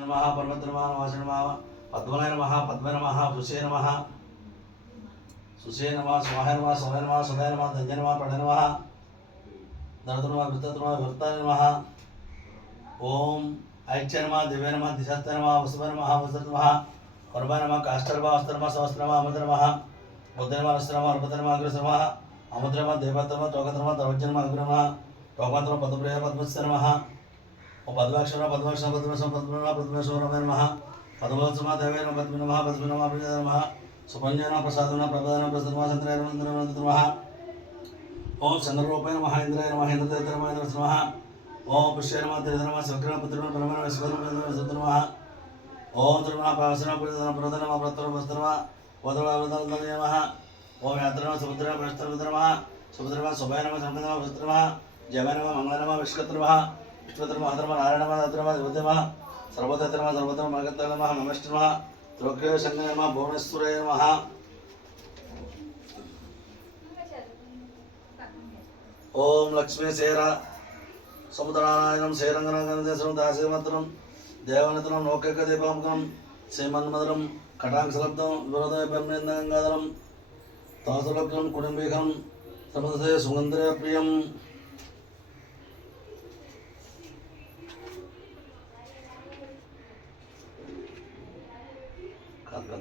నమ పర్వత నమ వాస నమ పద్మనాయ నమ పద్మ నమ సుసే నమ సుసే నమ స్వాహ నమ స్వాహ నమ సుధాయ నమ దంజ నమ ప్రణయ నమ ధరత నమ విత్తత నమ వివర్తాయ నమ ఓం ఐక్య నమ దివ్య నమ దిశాస్త నమ వసుభ నమ వసత నమ పర్వ నమ కాష్ట నమ వస్త్ర నమ సవస్త్ర నమ అమృత నమ బుద్ధ నమ వస్త్ర నమ అర్పత నమ అగ్రస నమ అమృత నమ దేవత నమ తోకత నమ దౌర్జ నమ అగ్ర నమ ఓ పద్మాక్షర పద్మాక్షర పద్మశ పద్మన పద్మేశ్వర నమ. పద్మోత్సమ దేవే నమ పద్మ నమ పద్మ నమ ప్రియ నమ. సుపంజన ప్రసాదన ప్రపదన ప్రసన్న చంద్రాయ నమ నమ ఓం చంద్రరూపాయ నమ ఇంద్రాయ నమ ఇంద్రదేవత నమ ఇంద్ర నమ. ఓం పుష్య నమ త్రిధ నమ శుక్ర పుత్ర నమ నమ ఓం త్రిమ పాసన పురుష ప్రద ప్రతర వస్త్రమ వస్త్ర నమ. వదల నమ. ఓం యాత్ర సుభద్ర ప్రస్తర నమ సుభద్ర నమ. శుభాయ నమ సంపద నమ వస్త్ర నమ. జయ విశ్వధర్మ అధర్మ నమ విష్కృత ఉద్యమ విష్ణుత నమ హద్రమ నారాయణ నమ హద్రమ దివత నమ. నమ సర్వత నమ ఓం లక్ష్మీ సేర సముద్రనారాయణం శ్రీరంగనాగరం దాసీమంతరం దేవనతనం నౌకక దీపాముఖం శ్రీమన్మధురం కటాక్షలబ్దం విరోధ బ్రహ్మేంద్రంగాధరం తాసులగ్నం కుటుంబీకం సమదసే సుగంధర ప్రియం.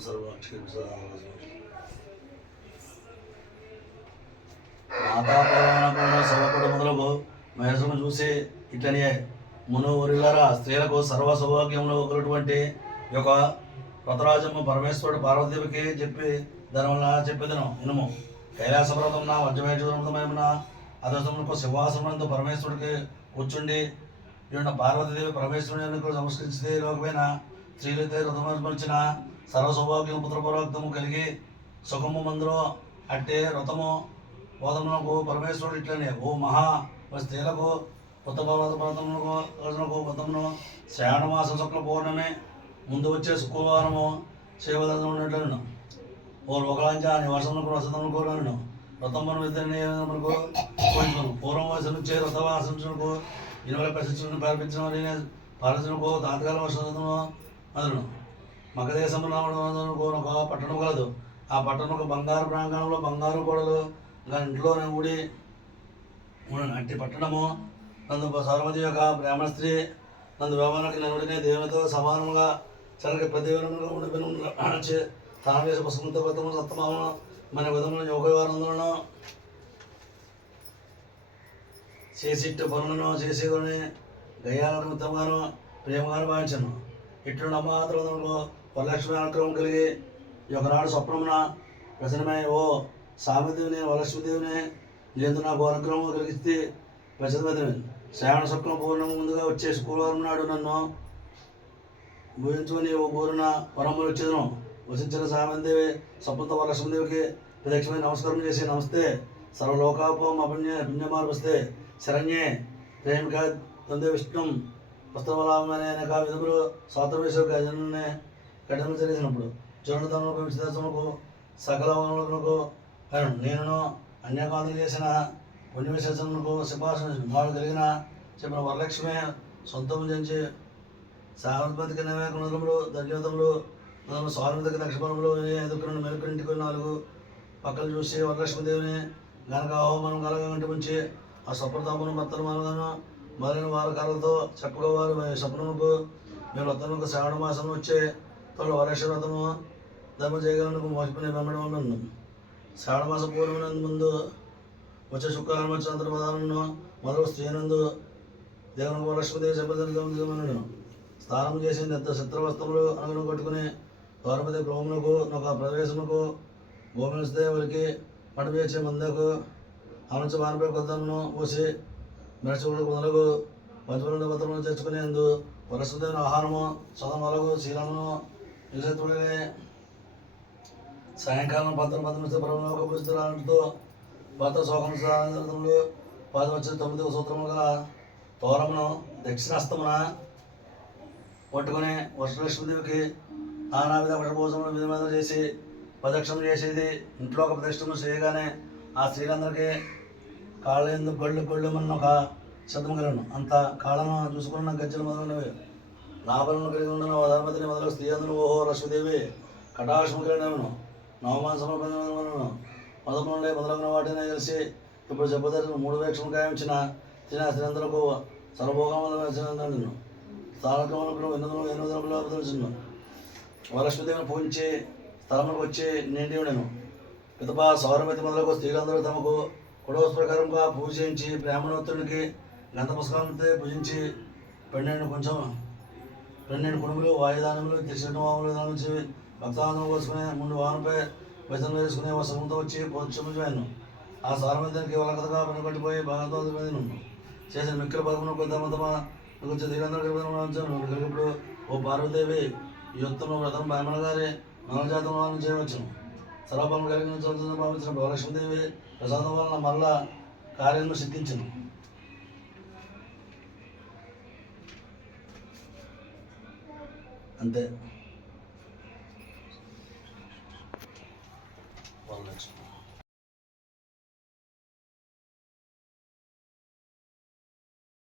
స్థలం సర్వాక్షరం మాతాపరమైన సభకుడు మొదలగు మహేశను చూసి ఇట్లనే మును స్త్రీలకు సర్వ సౌభాగ్యంలో ఒకటువంటి యొక్క వ్రతరాజము పరమేశ్వరుడు పార్వతీదేవికి చెప్పి దాని వల్ల చెప్పేదను. ఇనుము. కైలాస పర్వతం నా వజ్రమేశ్వరమైన అదృష్టములకు శివాసనంతో పరమేశ్వరుడికి కూర్చుండి ఈయన పార్వతీదేవి పరమేశ్వరుని సంస్కరించితే లోకమైన స్త్రీలైతే రథమర్చిన సర్వసౌభాగ్యం పుత్రపూర్వక్తము కలిగి సుఖము మందులో అట్టే రథము బోధములకు పరమేశ్వరుడు ఇట్లనే. ఓ మహా స్త్రీలకు కొత్త పర్వత పర్వతములకు రోజులకు పదమును శుక్ల పౌర్ణమి ముందు వచ్చే శుక్రవారము సేవలను ఉన్నట్లను ఓ లోకలాంచ నివాసములకు వర్షములకు వసతములకు నన్ను వ్రతం ఇద్దరిని పూర్వం వయసు నుంచే రథవాసనకు ఇరవై ప్రశిక్షణ పాల్పించిన వారిని పాలించడానికి తాత్కాల వర్షము అదను. మగదేశంలో ఒక పట్టణం కలదు. ఆ పట్టణం ఒక బంగారు ప్రాంగణంలో బంగారు గోడలు. ఇంకా ఇంట్లోనే ఊడి అట్టి పట్టణము. నందు సర్వతి యొక్క బ్రాహ్మణ స్త్రీ నందు వ్యవహారానికి నిలబడిన దేవునితో సమానముగా చరక ప్రతివరముగా ఉండి తాను చేసే పుస్తకంతో వ్రతము సత్తమామను మన విధములను యోగవారందులను చేసిట్టు పనులను చేసేవారిని గయ్యాల నిమిత్తంగాను ప్రేమగాను భావించను. ఇట్లు నమ్మాత్రంలో వరలక్ష్మి అనుగ్రహం కలిగి ఈ ఒకనాడు స్వప్నమున ప్రసన్నమై ఓ సామెదేవిని వరలక్ష్మీదేవిని లేదు నాకు అనుగ్రహం కలిగిస్తే ప్రసిద్ధమైనది శ్రావణ స్వప్నం పూర్ణం ముందుగా వచ్చే శుక్రవారం నాడు నన్ను భూయించుకొని ఓ పూర్ణ వరములు వచ్చేదను వసించిన సామందేవి స్వప్నంతో వరలక్ష్మీదేవికి ప్రదక్షిణ నమస్కారం చేసి నమస్తే. సర్వలోకాపం అపుణ్య పుణ్యమార్పస్తే శరణ్యే. ప్రేమిక తందే విష్ణు వస్త్రవలామనే అనేక విధములు స్వాతంత్ర గజనునే కఠిన చేసినప్పుడు చూడతములకు విశ్వాసములకు సకల వనరులకు అను నేనును అన్యకాంతులు చేసిన పుణ్యవిశేషములకు సిఫార్సు వాడు కలిగిన చెప్పిన వరలక్ష్మి సొంతము చెంచి సావనపతికి నవేకములు ధన్యతములు స్వామికి లక్ష్మణములు ఎదుర్కొన్న మెలుకుంటికి నాలుగు పక్కలు చూసి వరలక్ష్మీదేవిని గనక అవమానం కలగంటి ఉంచి ఆ స్వప్రతాపను భర్తలు మనగాను మొదలైన వారకాలతో చెప్పగా వారు స్వప్నముకు మేము వ్రతముకు శ్రావణ మాసం వచ్చే తోడు వరక్ష వ్రతము ధర్మ చేయగలను మోసపని వెంబడి ఉన్నాను శ్రావణ మాసం పూర్ణమైన ముందు వచ్చే శుక్రవారం వచ్చిన మరో మొదలు స్త్రీనందు దేవునికి వరలక్ష్మీదేవి చెప్పదను స్నానం చేసింది ఎంత చిత్రవస్త్రములు అనుగుణం కట్టుకుని పార్వతి గృహములకు ఒక ప్రవేశముకు గోమిస్తే వారికి పడవేసే మందకు అనుచ వారిపై కొద్దను పోసి మెరచుకుడు మొదలగు పంచమూల భద్రములు తెచ్చుకునేందు వరసుదైన ఆహారము సదమలగు శీలమును నిజతుడే సాయంకాలం భద్రం భద్రమిస్తే బ్రహ్మలోక పుస్తకాలతో భర్త శోకం సాధనలు పాది వచ్చి తొమ్మిది సూత్రములుగా తోరమును దక్షిణాస్తమున పట్టుకొని వర్షలక్ష్మీదేవికి నానావిధ పట్టభోజములు విధమైన చేసి ప్రదక్షిణ చేసేది ఇంట్లో ఒక ప్రదక్షిణ చేయగానే ఆ స్త్రీలందరికీ కాళ్ళ ఎందుకు గొళ్ళు గొళ్ళు మన ఒక శబ్దం కలిగిన అంత కాళ్ళను చూసుకున్న గజ్జలు మొదలైనవి లాభలను కలిగి ఉండను ధర్మతిని మొదలు స్త్రీ అందరూ ఓహో లక్ష్మీదేవి కటాక్షము కలిగినవను నవమాన సమర్పణ మొదలుండే మొదలగిన వాటిని కలిసి ఇప్పుడు చెప్పదలిచిన మూడు వేక్షలు గాయించిన తిన స్త్రీలందరకు సర్వభోగములను స్థానకములకు ఎనిమిది ఎనిమిది వందల అవతరించను వరలక్ష్మీదేవిని పూజించి స్థలములకు వచ్చి నిండి ఉండను. పితప సౌరమతి మొదలకు స్త్రీలందరూ తమకు కుడవస్ ప్రకారంగా పూజించి చేయించి బ్రాహ్మణోత్తరునికి గంధ పూజించి పన్నెండు కొంచెం పన్నెండు కుడుములు వాయుదానములు తిరుషణవాములు నుంచి భక్తానందం కోసుకునే ముందు వాహనంపై భజనలు వేసుకునే ఒక సముద్రం వచ్చి పోషించాను ఆ సారమంతానికి వలకతగా పనిపట్టిపోయి బాగా నుండు చేసిన మిక్కల పదమును కొంత తమ కొంచెం దిగందరూ ఇప్పుడు ఓ పార్వదేవి ఈ ఉత్తమ వ్రతం బ్రాహ్మణ గారి నవజాతం వాళ్ళని చేయవచ్చును సర్వపం కలిగిన చదువుతున్న భావించిన భవలక్ష్మీదేవి ప్రసాదం వలన మళ్ళా కార్యము సిద్ధించను. అంతే.